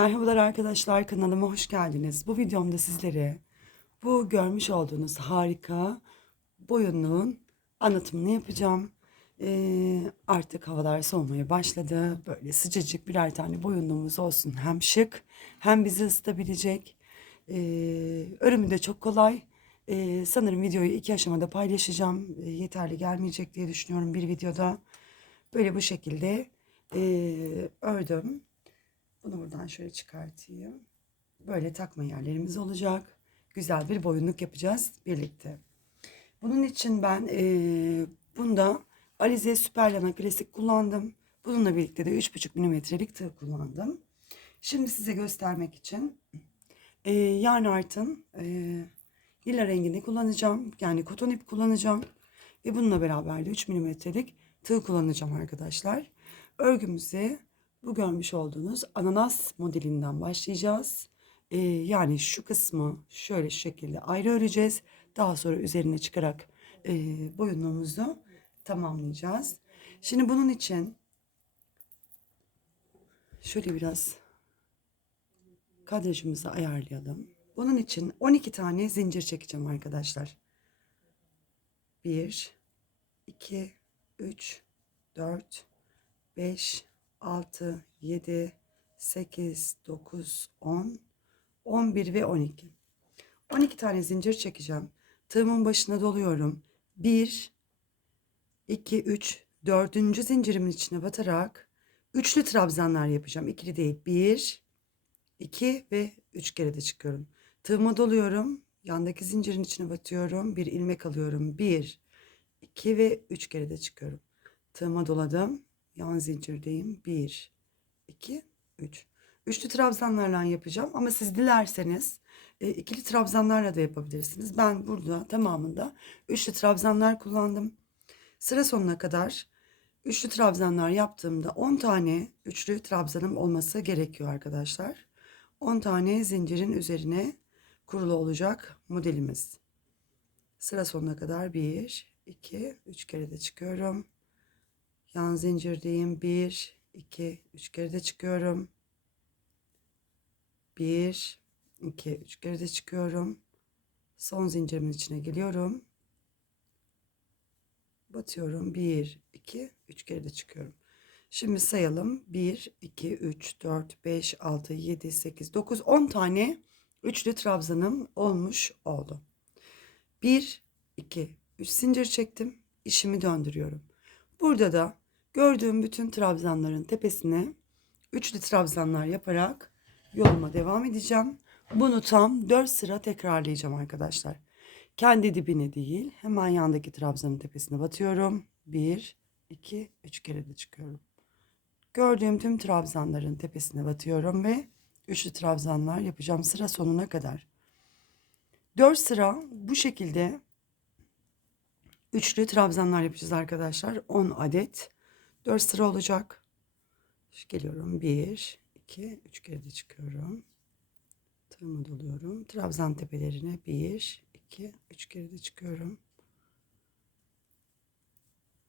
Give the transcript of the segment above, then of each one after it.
Merhabalar arkadaşlar kanalıma hoş geldiniz. Bu videomda sizlere bu görmüş olduğunuz harika boyunluğun anlatımını yapacağım. Ee, artık havalar soğumaya başladı. Böyle sıcacık birer tane boyunluğumuz olsun. Hem şık hem bizi ısıtabilecek. Ee, örümü de çok kolay. Ee, sanırım videoyu iki aşamada paylaşacağım. Ee, yeterli gelmeyecek diye düşünüyorum bir videoda. Böyle bu şekilde ee, ördüm. Bunu buradan şöyle çıkartayım. Böyle takma yerlerimiz olacak. Güzel bir boyunluk yapacağız birlikte. Bunun için ben eee bunda Alize Süperlana Klasik kullandım. Bununla birlikte de 3,5 milimetrelik tığ kullandım. Şimdi size göstermek için eee yarn artın eee lila rengini kullanacağım. Yani koton ip kullanacağım. Ve bununla beraber de 3 milimetrelik tığ kullanacağım arkadaşlar. Örgümüze bu görmüş olduğunuz ananas modelinden başlayacağız. Ee, yani şu kısmı şöyle şu şekilde ayrı öreceğiz. Daha sonra üzerine çıkarak e, boyunluğumuzu tamamlayacağız. Şimdi bunun için şöyle biraz kadrajımızı ayarlayalım. Bunun için 12 tane zincir çekeceğim arkadaşlar. 1 2 3 4 5 6, 7, 8, 9, 10, 11 ve 12. 12 tane zincir çekeceğim. Tığımın başına doluyorum. 1, 2, 3, 4. zincirimin içine batarak üçlü trabzanlar yapacağım. İkili değil. 1, 2 ve 3 kere de çıkıyorum. Tığıma doluyorum. Yandaki zincirin içine batıyorum. Bir ilmek alıyorum. 1, 2 ve 3 kere de çıkıyorum. Tığıma doladım yan zincirdeyim. 1, 2, 3. Üçlü trabzanlarla yapacağım ama siz dilerseniz e, ikili trabzanlarla da yapabilirsiniz. Ben burada tamamında üçlü trabzanlar kullandım. Sıra sonuna kadar üçlü trabzanlar yaptığımda 10 tane üçlü trabzanım olması gerekiyor arkadaşlar. 10 tane zincirin üzerine kurulu olacak modelimiz. Sıra sonuna kadar 1, 2, 3 kere de çıkıyorum. Yan zincirdeyim. 1, 2, 3 kere de çıkıyorum. 1, 2, 3 kere de çıkıyorum. Son zincirimin içine geliyorum. Batıyorum. 1, 2, 3 kere de çıkıyorum. Şimdi sayalım. 1, 2, 3, 4, 5, 6, 7, 8, 9, 10 tane üçlü trabzanım olmuş oldu. 1, 2, 3 zincir çektim. İşimi döndürüyorum. Burada da gördüğüm bütün trabzanların tepesine üçlü trabzanlar yaparak yoluma devam edeceğim. Bunu tam 4 sıra tekrarlayacağım arkadaşlar. Kendi dibine değil hemen yandaki trabzanın tepesine batıyorum. 1, 2, 3 kere de çıkıyorum. Gördüğüm tüm trabzanların tepesine batıyorum ve üçlü trabzanlar yapacağım sıra sonuna kadar. 4 sıra bu şekilde üçlü trabzanlar yapacağız arkadaşlar. 10 adet. 4 sıra olacak. Geliyorum. 1, 2, 3 kere de çıkıyorum. Tığımı doluyorum. Trabzan tepelerine 1, 2, 3 kere de çıkıyorum.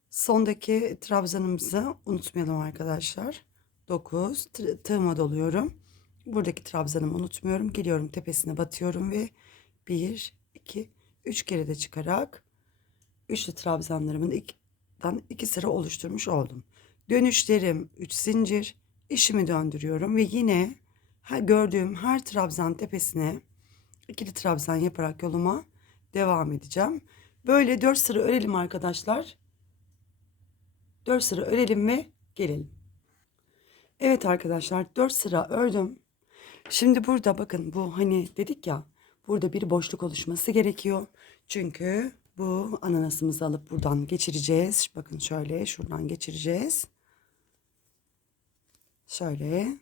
Sondaki trabzanımızı unutmayalım arkadaşlar. 9 tığıma doluyorum. Buradaki trabzanımı unutmuyorum. Geliyorum tepesine batıyorum ve 1, 2, 3 kere de çıkarak üçlü trabzanlarımın ilk dan iki sıra oluşturmuş oldum. Dönüşlerim 3 zincir. işimi döndürüyorum ve yine her gördüğüm her trabzan tepesine ikili trabzan yaparak yoluma devam edeceğim. Böyle 4 sıra örelim arkadaşlar. 4 sıra örelim ve gelelim. Evet arkadaşlar 4 sıra ördüm. Şimdi burada bakın bu hani dedik ya burada bir boşluk oluşması gerekiyor. Çünkü bu ananasımızı alıp buradan geçireceğiz. Bakın şöyle şuradan geçireceğiz. Şöyle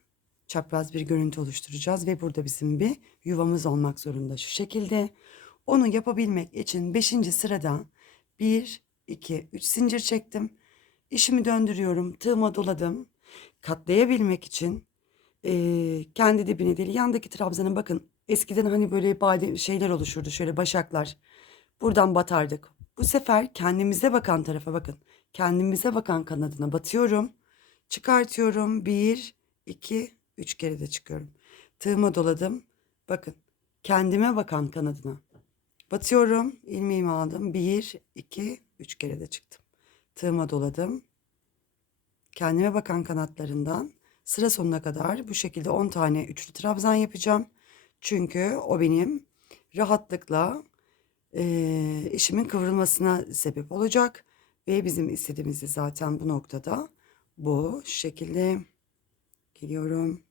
çapraz bir görüntü oluşturacağız ve burada bizim bir yuvamız olmak zorunda şu şekilde. Onu yapabilmek için 5. sırada 1, 2, 3 zincir çektim. İşimi döndürüyorum. Tığıma doladım. Katlayabilmek için e, kendi dibine değil yandaki trabzanın bakın eskiden hani böyle badem şeyler oluşurdu şöyle başaklar Buradan batardık. Bu sefer kendimize bakan tarafa bakın. Kendimize bakan kanadına batıyorum. Çıkartıyorum. Bir, iki, üç kere de çıkıyorum. Tığıma doladım. Bakın kendime bakan kanadına. Batıyorum. ilmeğimi aldım. Bir, iki, üç kere de çıktım. Tığıma doladım. Kendime bakan kanatlarından sıra sonuna kadar bu şekilde 10 tane üçlü trabzan yapacağım. Çünkü o benim rahatlıkla eee, işimin kıvrılmasına sebep olacak. Ve bizim istediğimiz de zaten bu noktada bu şekilde geliyorum.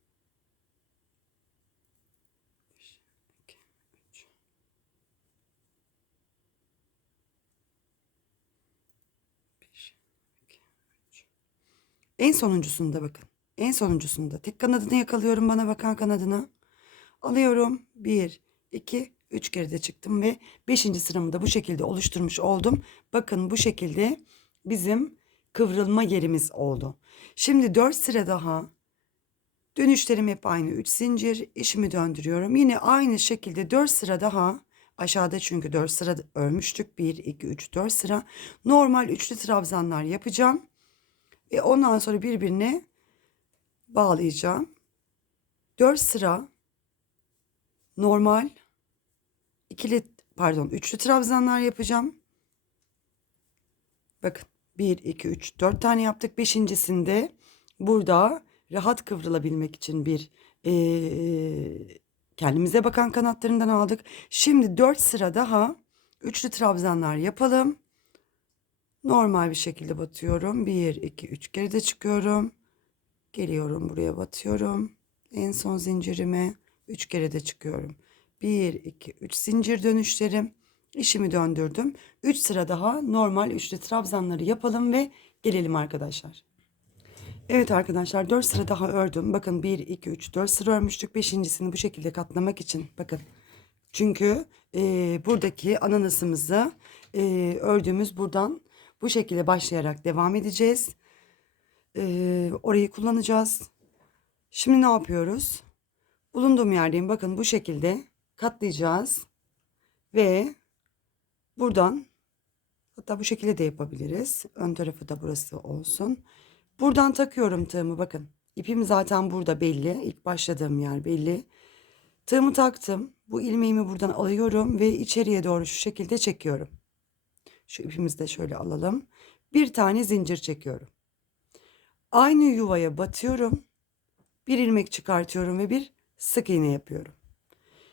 En sonuncusunda bakın. En sonuncusunda tek kanadını yakalıyorum bana bakan kanadına. Alıyorum. Bir, iki, üç kere de çıktım ve beşinci sıramı da bu şekilde oluşturmuş oldum. Bakın bu şekilde bizim kıvrılma yerimiz oldu. Şimdi dört sıra daha dönüşlerim hep aynı. Üç zincir işimi döndürüyorum. Yine aynı şekilde dört sıra daha aşağıda çünkü dört sıra örmüştük. Bir, iki, üç, dört sıra. Normal üçlü trabzanlar yapacağım. Ve ondan sonra birbirine bağlayacağım. Dört sıra normal ikili pardon üçlü trabzanlar yapacağım. Bakın 1 2 3 4 tane yaptık. Beşincisinde burada rahat kıvrılabilmek için bir eee, kendimize bakan kanatlarından aldık. Şimdi 4 sıra daha üçlü trabzanlar yapalım. Normal bir şekilde batıyorum. 1 2 3 kere de çıkıyorum. Geliyorum buraya batıyorum. En son zincirime 3 kere de çıkıyorum. 1 2 3 zincir dönüşlerim. İşimi döndürdüm. 3 sıra daha normal üçlü trabzanları yapalım ve gelelim arkadaşlar. Evet arkadaşlar 4 sıra daha ördüm. Bakın 1 2 3 4 sıra örmüştük. Beşincisini bu şekilde katlamak için bakın. Çünkü e, buradaki ananasımızı e, ördüğümüz buradan bu şekilde başlayarak devam edeceğiz. E, orayı kullanacağız. Şimdi ne yapıyoruz? Bulunduğum yerdeyim. Bakın bu şekilde katlayacağız. Ve buradan hatta bu şekilde de yapabiliriz. Ön tarafı da burası olsun. Buradan takıyorum tığımı bakın. İpim zaten burada belli. İlk başladığım yer belli. Tığımı taktım. Bu ilmeğimi buradan alıyorum ve içeriye doğru şu şekilde çekiyorum. Şu ipimizi de şöyle alalım. Bir tane zincir çekiyorum. Aynı yuvaya batıyorum. Bir ilmek çıkartıyorum ve bir sık iğne yapıyorum.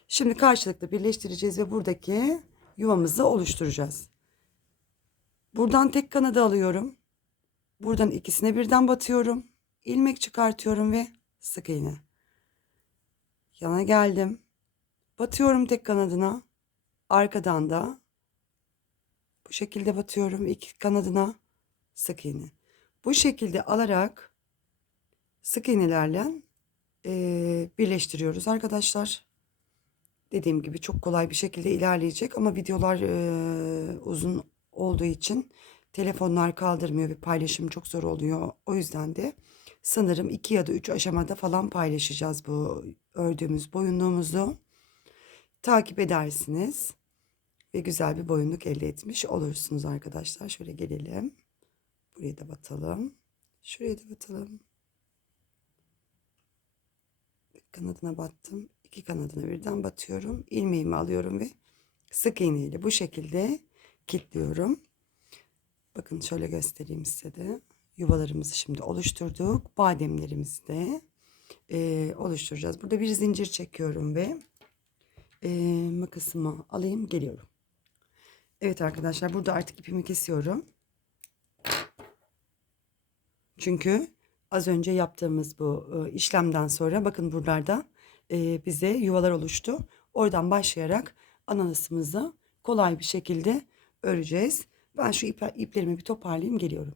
Şimdi karşılıklı birleştireceğiz ve buradaki yuvamızı oluşturacağız. Buradan tek kanadı alıyorum. Buradan ikisine birden batıyorum. ilmek çıkartıyorum ve sık iğne. Yana geldim. Batıyorum tek kanadına. Arkadan da bu şekilde batıyorum iki kanadına sık iğne. Bu şekilde alarak sık iğnelerle eee, birleştiriyoruz arkadaşlar. Dediğim gibi çok kolay bir şekilde ilerleyecek ama videolar eee, uzun olduğu için telefonlar kaldırmıyor ve paylaşım çok zor oluyor. O yüzden de sanırım iki ya da üç aşamada falan paylaşacağız bu ördüğümüz boyunluğumuzu. Takip edersiniz ve güzel bir boyunluk elde etmiş olursunuz arkadaşlar. Şöyle gelelim. Buraya da batalım. Şuraya da batalım. Kanadına battım. İki kanadına birden batıyorum. İlmeğimi alıyorum ve sık iğne ile bu şekilde kilitliyorum. Bakın şöyle göstereyim size de. Yuvalarımızı şimdi oluşturduk. Bademlerimizi de e, oluşturacağız. Burada bir zincir çekiyorum ve e, makasımı alayım geliyorum. Evet arkadaşlar burada artık ipimi kesiyorum. Çünkü az önce yaptığımız bu e, işlemden sonra bakın buralarda e, bize yuvalar oluştu. Oradan başlayarak ananasımızı kolay bir şekilde öreceğiz. Ben şu ip, iplerimi bir toparlayayım geliyorum.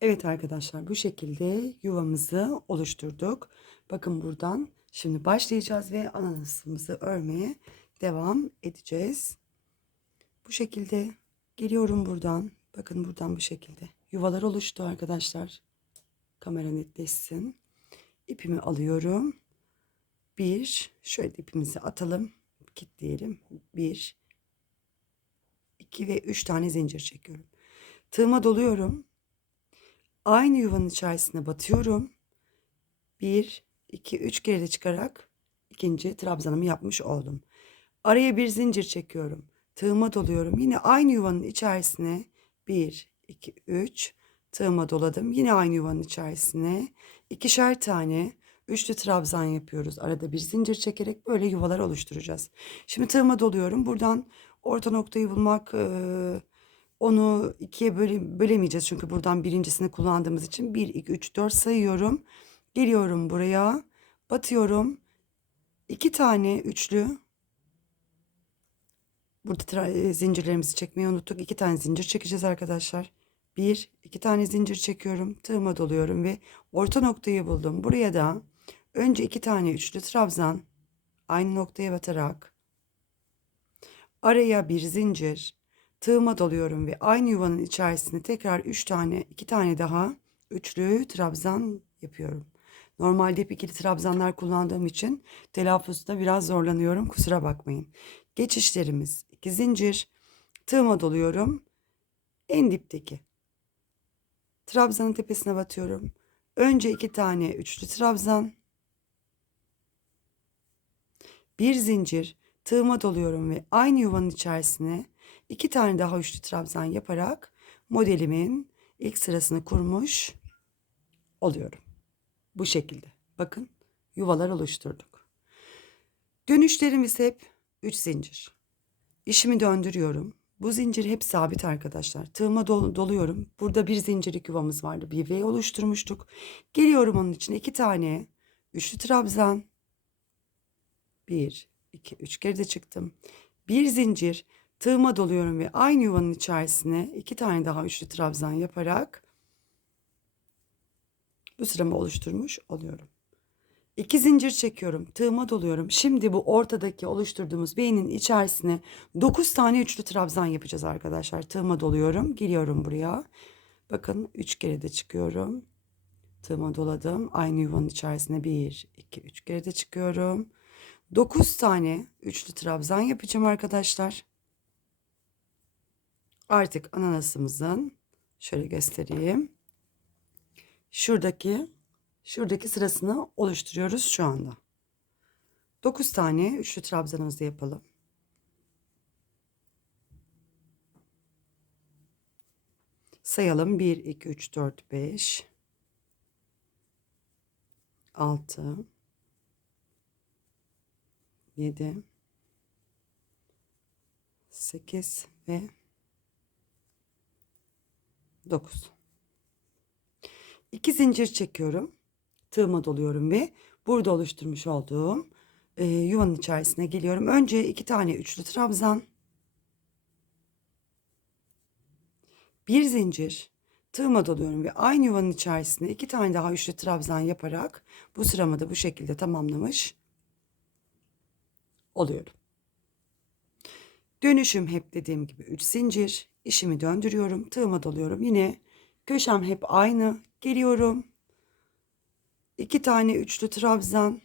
Evet arkadaşlar bu şekilde yuvamızı oluşturduk. Bakın buradan şimdi başlayacağız ve ananasımızı örmeye devam edeceğiz. Bu şekilde geliyorum buradan. Bakın buradan bu şekilde. Yuvalar oluştu arkadaşlar. Kamera netleşsin. İpimi alıyorum. Bir, şöyle ipimizi atalım. Kilitleyelim. Bir, iki ve üç tane zincir çekiyorum. Tığıma doluyorum. Aynı yuvanın içerisine batıyorum. Bir, iki, üç kere de çıkarak ikinci trabzanımı yapmış oldum. Araya bir zincir çekiyorum. Tığıma doluyorum. Yine aynı yuvanın içerisine 1, 2, 3 tığıma doladım. Yine aynı yuvanın içerisine ikişer tane üçlü trabzan yapıyoruz. Arada bir zincir çekerek böyle yuvalar oluşturacağız. Şimdi tığıma doluyorum. Buradan orta noktayı bulmak onu ikiye böle, bölemeyeceğiz. Çünkü buradan birincisini kullandığımız için 1, 2, 3, 4 sayıyorum. Geliyorum buraya. Batıyorum. İki tane üçlü. Burada e, zincirlerimizi çekmeyi unuttuk. İki tane zincir çekeceğiz arkadaşlar. Bir, iki tane zincir çekiyorum. Tığıma doluyorum ve orta noktayı buldum. Buraya da önce iki tane üçlü trabzan aynı noktaya batarak araya bir zincir tığıma doluyorum ve aynı yuvanın içerisine tekrar üç tane iki tane daha üçlü trabzan yapıyorum. Normalde hep ikili trabzanlar kullandığım için telaffuzda biraz zorlanıyorum. Kusura bakmayın. Geçişlerimiz iki zincir. Tığıma doluyorum. En dipteki. Trabzanın tepesine batıyorum. Önce iki tane üçlü trabzan. Bir zincir. Tığıma doluyorum ve aynı yuvanın içerisine iki tane daha üçlü trabzan yaparak modelimin ilk sırasını kurmuş oluyorum. Bu şekilde. Bakın yuvalar oluşturduk. Dönüşlerimiz hep 3 zincir. İşimi döndürüyorum. Bu zincir hep sabit arkadaşlar. Tığıma dol- doluyorum. Burada bir zincirlik yuvamız vardı. Bir V oluşturmuştuk. Geliyorum onun içine iki tane üçlü trabzan. Bir, iki, üç kere de çıktım. Bir zincir tığıma doluyorum ve aynı yuvanın içerisine iki tane daha üçlü trabzan yaparak bu sıramı oluşturmuş oluyorum. İki zincir çekiyorum. Tığıma doluyorum. Şimdi bu ortadaki oluşturduğumuz beynin içerisine 9 tane üçlü trabzan yapacağız arkadaşlar. Tığıma doluyorum. Geliyorum buraya. Bakın 3 kere de çıkıyorum. Tığıma doladım. Aynı yuvanın içerisine 1, 2, 3 kere de çıkıyorum. 9 tane üçlü trabzan yapacağım arkadaşlar. Artık ananasımızın şöyle göstereyim. Şuradaki şuradaki sırasını oluşturuyoruz şu anda. 9 tane üçlü trabzanımızı yapalım. Sayalım 1 2 3 4 5 6 7 8 ve 9 2 zincir çekiyorum. Tığıma doluyorum ve burada oluşturmuş olduğum e, yuvanın içerisine geliyorum. Önce iki tane üçlü trabzan. Bir zincir. Tığıma doluyorum ve aynı yuvanın içerisine iki tane daha üçlü trabzan yaparak bu sıramı da bu şekilde tamamlamış oluyorum. Dönüşüm hep dediğim gibi 3 zincir. İşimi döndürüyorum. Tığıma doluyorum. Yine köşem hep aynı. Geliyorum. İki tane üçlü trabzan.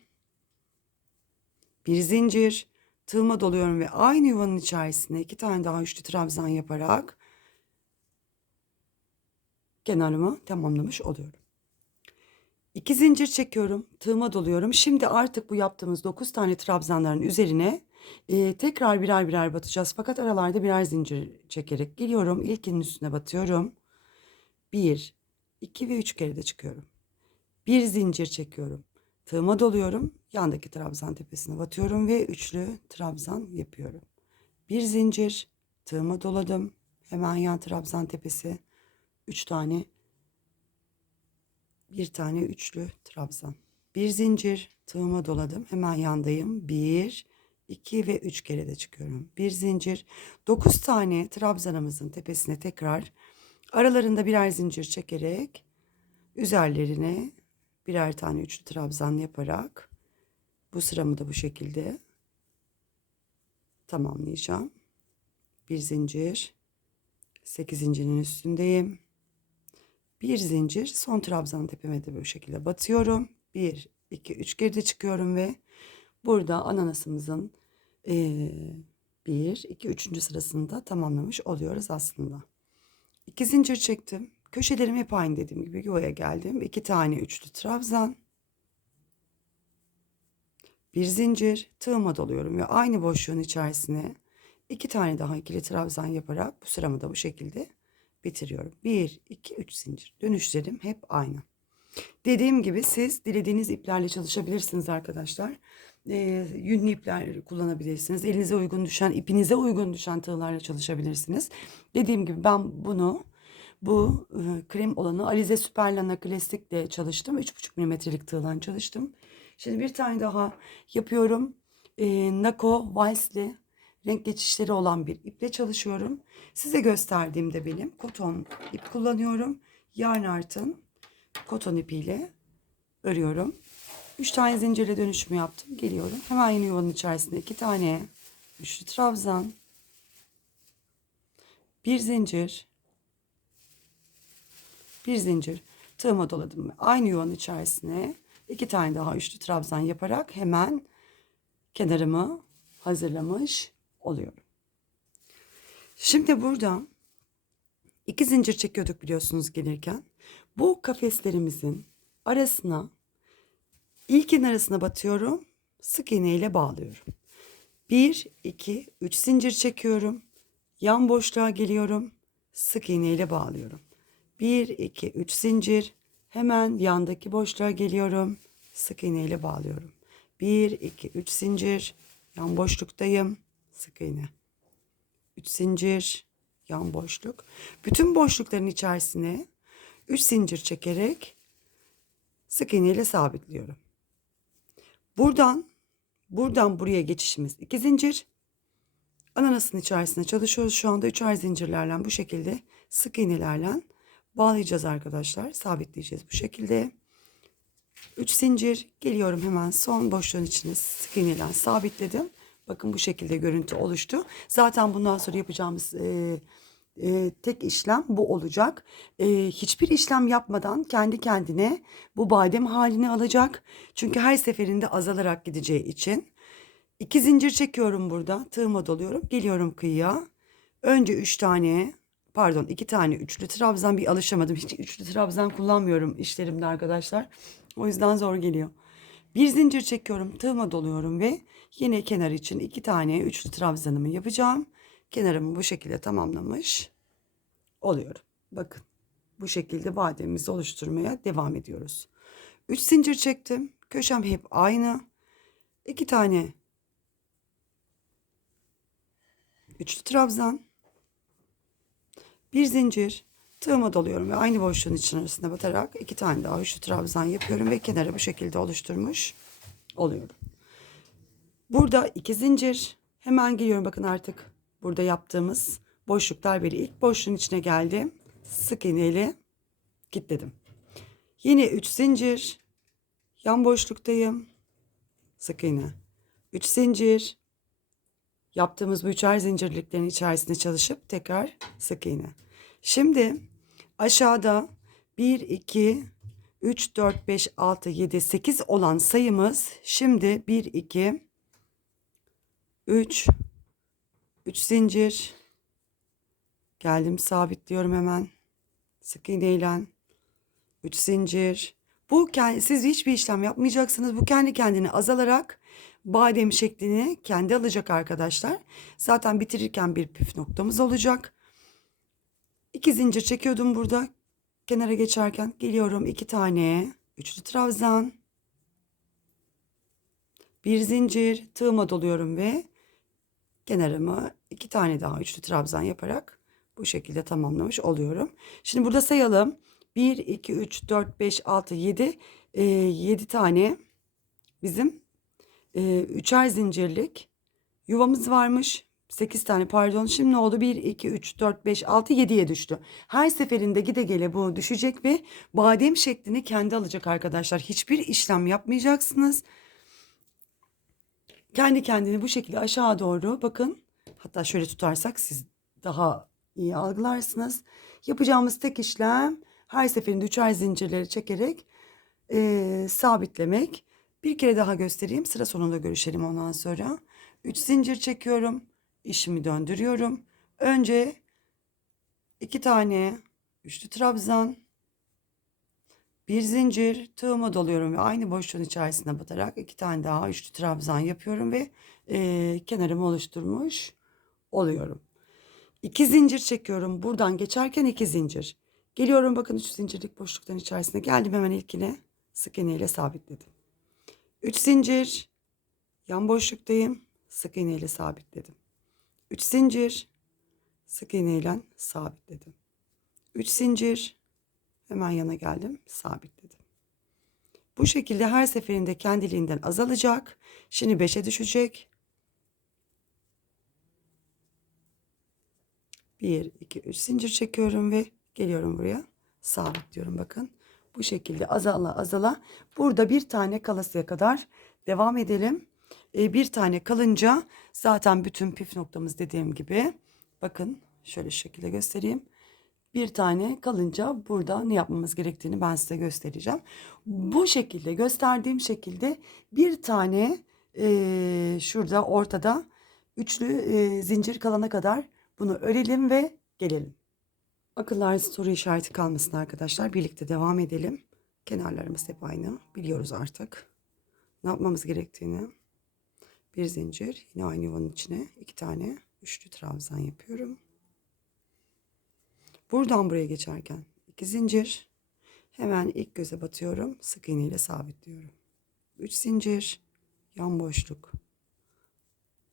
Bir zincir. Tığıma doluyorum ve aynı yuvanın içerisine iki tane daha üçlü trabzan yaparak kenarımı tamamlamış oluyorum. İki zincir çekiyorum. Tığıma doluyorum. Şimdi artık bu yaptığımız 9 tane trabzanların üzerine e, tekrar birer birer batacağız. Fakat aralarda birer zincir çekerek geliyorum. İlkinin üstüne batıyorum. 1, 2 ve 3 kere de çıkıyorum. Bir zincir çekiyorum. Tığıma doluyorum. Yandaki trabzan tepesine batıyorum ve üçlü trabzan yapıyorum. Bir zincir tığıma doladım. Hemen yan trabzan tepesi 3 tane bir tane üçlü trabzan. Bir zincir tığıma doladım. Hemen yandayım. Bir, iki ve üç kere de çıkıyorum. Bir zincir. Dokuz tane trabzanımızın tepesine tekrar aralarında birer zincir çekerek üzerlerine birer tane üçlü trabzan yaparak bu sıramı da bu şekilde tamamlayacağım. Bir zincir. Sekiz zincirin üstündeyim. Bir zincir son trabzan tepeme de bu şekilde batıyorum. Bir, iki, üç geride çıkıyorum ve burada ananasımızın eee, bir, iki, üçüncü sırasını da tamamlamış oluyoruz aslında. İki zincir çektim. Köşelerim hep aynı dediğim gibi yuvaya geldim. İki tane üçlü trabzan. Bir zincir tığıma doluyorum ve aynı boşluğun içerisine iki tane daha ikili trabzan yaparak bu sıramı da bu şekilde bitiriyorum. 1, 2, 3 zincir. Dönüşlerim hep aynı. Dediğim gibi siz dilediğiniz iplerle çalışabilirsiniz arkadaşlar. Ee, yünlü ipler kullanabilirsiniz. Elinize uygun düşen, ipinize uygun düşen tığlarla çalışabilirsiniz. Dediğim gibi ben bunu bu e, krem olanı Alize Superlana Classic'le çalıştım. 3,5 milimetrelik tığla çalıştım. Şimdi bir tane daha yapıyorum. E, Nako Vals'li renk geçişleri olan bir iple çalışıyorum. Size gösterdiğimde benim koton ip kullanıyorum. Yarn artın koton ipiyle örüyorum. 3 tane zincirle dönüşümü yaptım. Geliyorum. Hemen yeni yuvanın içerisinde 2 tane üçlü trabzan. Bir zincir. Bir zincir. Tığıma doladım. Aynı yuvanın içerisine iki tane daha üçlü trabzan yaparak hemen kenarımı hazırlamış oluyorum. Şimdi burada iki zincir çekiyorduk biliyorsunuz gelirken. Bu kafeslerimizin arasına ilkin arasına batıyorum. Sık iğne ile bağlıyorum. 1, 2, 3 zincir çekiyorum. Yan boşluğa geliyorum. Sık iğne ile bağlıyorum. 1, 2, 3 zincir. Hemen yandaki boşluğa geliyorum. Sık iğne ile bağlıyorum. 1, 2, 3 zincir. Yan boşluktayım. Sık iğne. 3 zincir. Yan boşluk. Bütün boşlukların içerisine 3 zincir çekerek sık iğne ile sabitliyorum. Buradan buradan buraya geçişimiz 2 zincir. Ananasın içerisine çalışıyoruz. Şu anda üçer zincirlerle bu şekilde sık iğnelerle bağlayacağız arkadaşlar. Sabitleyeceğiz bu şekilde. 3 zincir geliyorum hemen son boşluğun içine sık iğneyle sabitledim. Bakın bu şekilde görüntü oluştu. Zaten bundan sonra yapacağımız e, e, tek işlem bu olacak. E, hiçbir işlem yapmadan kendi kendine bu badem halini alacak. Çünkü her seferinde azalarak gideceği için. İki zincir çekiyorum burada. Tığıma doluyorum. Geliyorum kıyıya. Önce üç tane pardon iki tane üçlü trabzan bir alışamadım. Hiç üçlü trabzan kullanmıyorum işlerimde arkadaşlar. O yüzden zor geliyor. Bir zincir çekiyorum. Tığıma doluyorum ve yine kenar için iki tane üçlü trabzanımı yapacağım. Kenarımı bu şekilde tamamlamış oluyorum. Bakın bu şekilde bademimizi oluşturmaya devam ediyoruz. 3 zincir çektim. Köşem hep aynı. 2 tane üçlü trabzan. Bir zincir tığıma doluyorum ve aynı boşluğun için arasına batarak iki tane daha üçlü trabzan yapıyorum ve kenara bu şekilde oluşturmuş oluyorum. Burada iki zincir hemen geliyorum bakın artık burada yaptığımız boşluklar beri ilk boşluğun içine geldim. Sık iğneyle kilitledim. Yine 3 zincir. Yan boşluktayım. Sık iğne. 3 zincir. Yaptığımız bu üçer zincirliklerin içerisinde çalışıp tekrar sık iğne. Şimdi aşağıda 1, 2, 3, 4, 5, 6, 7, 8 olan sayımız şimdi 1, 2, 3, 3 zincir, Geldim sabitliyorum hemen. Sık iğneyle. 3 zincir. Bu siz hiçbir işlem yapmayacaksınız. Bu kendi kendine azalarak badem şeklini kendi alacak arkadaşlar. Zaten bitirirken bir püf noktamız olacak. 2 zincir çekiyordum burada. Kenara geçerken geliyorum iki tane üçlü trabzan. Bir zincir tığıma doluyorum ve kenarımı iki tane daha üçlü trabzan yaparak bu şekilde tamamlamış oluyorum. Şimdi burada sayalım. 1, 2, 3, 4, 5, 6, 7. E, 7 tane bizim e, üçer zincirlik yuvamız varmış. 8 tane pardon. Şimdi ne oldu? 1, 2, 3, 4, 5, 6, 7'ye düştü. Her seferinde gide gele bu düşecek ve badem şeklini kendi alacak arkadaşlar. Hiçbir işlem yapmayacaksınız. Kendi kendini bu şekilde aşağı doğru bakın. Hatta şöyle tutarsak siz daha iyi algılarsınız. Yapacağımız tek işlem her seferinde üçer zincirleri çekerek e, sabitlemek. Bir kere daha göstereyim. Sıra sonunda görüşelim ondan sonra. Üç zincir çekiyorum. İşimi döndürüyorum. Önce iki tane üçlü trabzan. Bir zincir tığıma doluyorum ve aynı boşluğun içerisine batarak iki tane daha üçlü trabzan yapıyorum ve e, kenarımı oluşturmuş oluyorum. İki zincir çekiyorum. Buradan geçerken iki zincir. Geliyorum bakın üç zincirlik boşlukların içerisine geldim hemen ilkine sık iğne ile sabitledim. Üç zincir yan boşluktayım sık iğne ile sabitledim. Üç zincir sık iğne ile sabitledim. Üç zincir hemen yana geldim sabitledim. Bu şekilde her seferinde kendiliğinden azalacak. Şimdi 5'e düşecek. 1, 2, 3 zincir çekiyorum ve geliyorum buraya. Sabitliyorum bakın. Bu şekilde azala azala. Burada bir tane kalasıya kadar devam edelim. Ee, bir tane kalınca zaten bütün püf noktamız dediğim gibi. Bakın şöyle şekilde göstereyim. Bir tane kalınca burada ne yapmamız gerektiğini ben size göstereceğim. Bu şekilde gösterdiğim şekilde bir tane e, şurada ortada üçlü e, zincir kalana kadar bunu örelim ve gelelim. Akıllar soru işareti kalmasın arkadaşlar. Birlikte devam edelim. Kenarlarımız hep aynı. Biliyoruz artık. Ne yapmamız gerektiğini. Bir zincir. Yine aynı yuvanın içine iki tane üçlü trabzan yapıyorum. Buradan buraya geçerken iki zincir. Hemen ilk göze batıyorum. Sık iğne ile sabitliyorum. Üç zincir. Yan boşluk.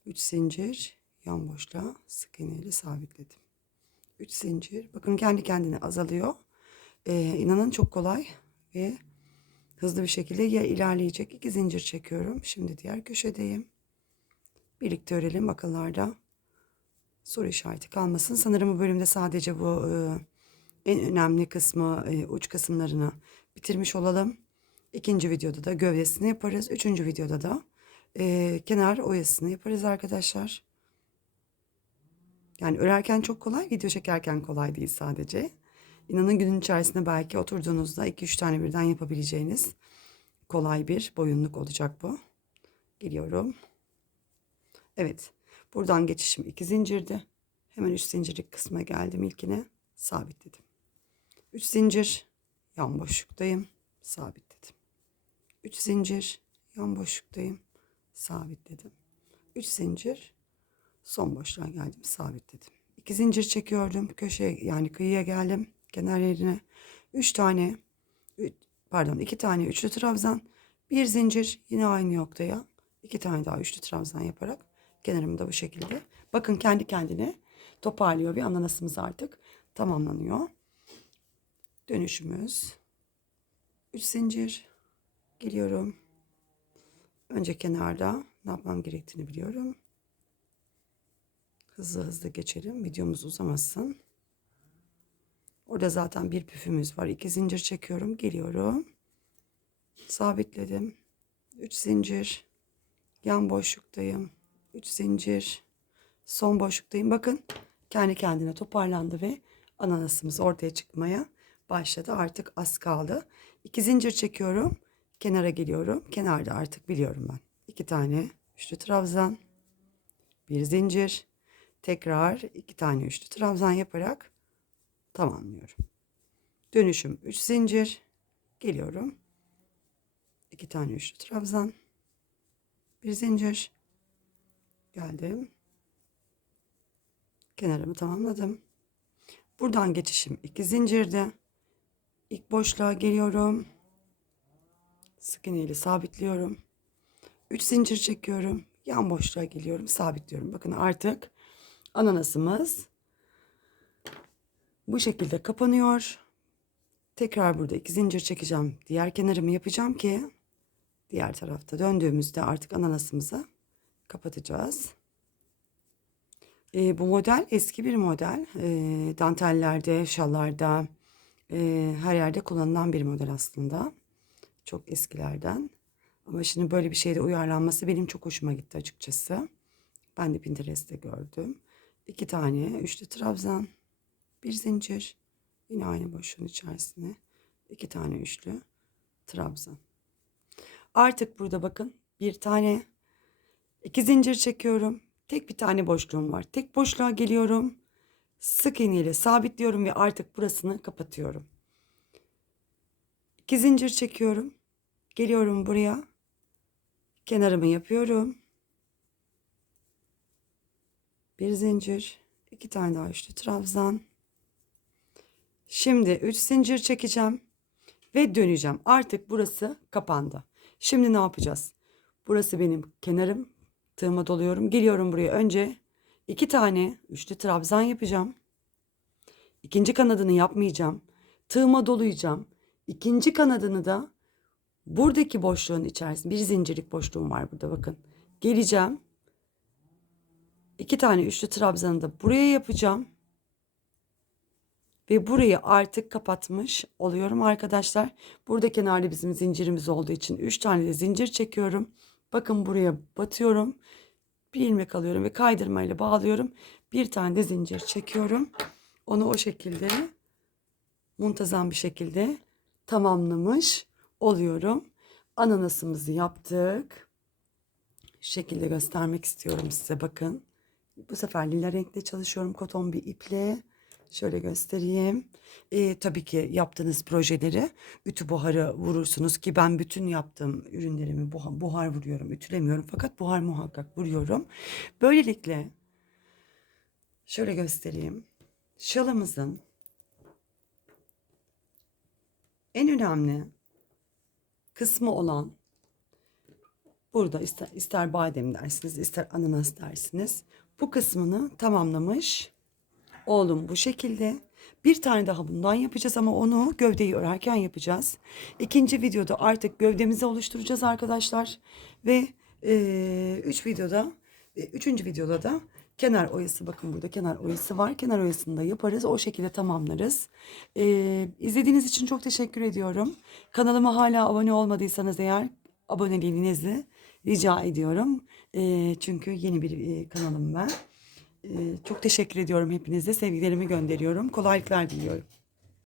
Üç zincir. Yan boşluğa sık iğne ile sabitledim. 3 zincir. Bakın kendi kendine azalıyor. Ee, inanın çok kolay ve hızlı bir şekilde ya ilerleyecek. 2 zincir çekiyorum. Şimdi diğer köşedeyim. Birlikte örelim akıllarda. Soru işareti kalmasın. Sanırım bu bölümde sadece bu e, en önemli kısmı e, uç kısımlarını bitirmiş olalım. İkinci videoda da gövdesini yaparız. Üçüncü videoda da e, kenar oyasını yaparız arkadaşlar. Yani örerken çok kolay, video çekerken kolay değil sadece. İnanın günün içerisinde belki oturduğunuzda 2-3 tane birden yapabileceğiniz kolay bir boyunluk olacak bu. Geliyorum. Evet. Buradan geçişim 2 zincirdi. Hemen 3 zincirlik kısma geldim ilkine. Sabitledim. 3 zincir. Yan boşluktayım. Sabitledim. 3 zincir. Yan boşluktayım. Sabitledim. 3 zincir son boşluğa geldim sabitledim. İki zincir çekiyordum köşeye yani kıyıya geldim kenar yerine. Üç tane pardon iki tane üçlü trabzan bir zincir yine aynı noktaya iki tane daha üçlü trabzan yaparak kenarımı da bu şekilde. Bakın kendi kendine toparlıyor bir ananasımız artık tamamlanıyor. Dönüşümüz. Üç zincir geliyorum. Önce kenarda ne yapmam gerektiğini biliyorum. Hızlı hızlı geçelim. Videomuz uzamasın. Orada zaten bir püfümüz var. İki zincir çekiyorum. Geliyorum. Sabitledim. Üç zincir. Yan boşluktayım. Üç zincir. Son boşluktayım. Bakın kendi kendine toparlandı ve ananasımız ortaya çıkmaya başladı. Artık az kaldı. İki zincir çekiyorum. Kenara geliyorum. Kenarda artık biliyorum ben. İki tane üçlü trabzan. Bir zincir tekrar iki tane üçlü trabzan yaparak tamamlıyorum. Dönüşüm 3 zincir geliyorum. iki tane üçlü trabzan. Bir zincir geldim. Kenarımı tamamladım. Buradan geçişim iki zincirde. İlk boşluğa geliyorum. Sık iğne ile sabitliyorum. 3 zincir çekiyorum. Yan boşluğa geliyorum, sabitliyorum. Bakın artık ananasımız bu şekilde kapanıyor. Tekrar burada iki zincir çekeceğim. Diğer kenarımı yapacağım ki diğer tarafta döndüğümüzde artık ananasımızı kapatacağız. E, bu model eski bir model. E, dantellerde, şallarda, e, her yerde kullanılan bir model aslında. Çok eskilerden. Ama şimdi böyle bir şeyde uyarlanması benim çok hoşuma gitti açıkçası. Ben de Pinterest'te gördüm. İki tane üçlü trabzan, bir zincir, yine aynı boşluğun içerisine iki tane üçlü trabzan. Artık burada bakın bir tane iki zincir çekiyorum. Tek bir tane boşluğum var. Tek boşluğa geliyorum. Sık iğne ile sabitliyorum ve artık burasını kapatıyorum. İki zincir çekiyorum. Geliyorum buraya. Kenarımı yapıyorum. Bir zincir. iki tane daha üçlü trabzan. Şimdi üç zincir çekeceğim. Ve döneceğim. Artık burası kapandı. Şimdi ne yapacağız? Burası benim kenarım. Tığıma doluyorum. Geliyorum buraya. Önce iki tane üçlü trabzan yapacağım. İkinci kanadını yapmayacağım. Tığıma dolayacağım. İkinci kanadını da buradaki boşluğun içerisinde bir zincirlik boşluğum var burada bakın. Geleceğim. İki tane üçlü trabzanı da buraya yapacağım. Ve burayı artık kapatmış oluyorum arkadaşlar. Burada kenarda bizim zincirimiz olduğu için 3 tane de zincir çekiyorum. Bakın buraya batıyorum. Bir ilmek alıyorum ve kaydırmayla bağlıyorum. Bir tane de zincir çekiyorum. Onu o şekilde muntazam bir şekilde tamamlamış oluyorum. Ananasımızı yaptık. Şu şekilde göstermek istiyorum size bakın. Bu sefer lila renkte çalışıyorum koton bir iple. Şöyle göstereyim. Ee, tabii ki yaptığınız projeleri ütü buharı vurursunuz ki ben bütün yaptığım ürünlerimi buhar, buhar vuruyorum. Ütülemiyorum fakat buhar muhakkak vuruyorum. Böylelikle şöyle göstereyim. Şalımızın en önemli kısmı olan burada ister, ister badem dersiniz ister ananas dersiniz. Bu kısmını tamamlamış oğlum bu şekilde. Bir tane daha bundan yapacağız ama onu gövdeyi örerken yapacağız. İkinci videoda artık gövdemizi oluşturacağız arkadaşlar. Ve eee, üç videoda, e, üçüncü videoda da kenar oyası bakın burada kenar oyası var. Kenar oyasını da yaparız. O şekilde tamamlarız. Eee izlediğiniz için çok teşekkür ediyorum. Kanalıma hala abone olmadıysanız eğer aboneliğinizi rica ediyorum. Eee, çünkü yeni bir e, kanalım ben. Çok teşekkür ediyorum hepinize. Sevgilerimi gönderiyorum. Kolaylıklar diliyorum.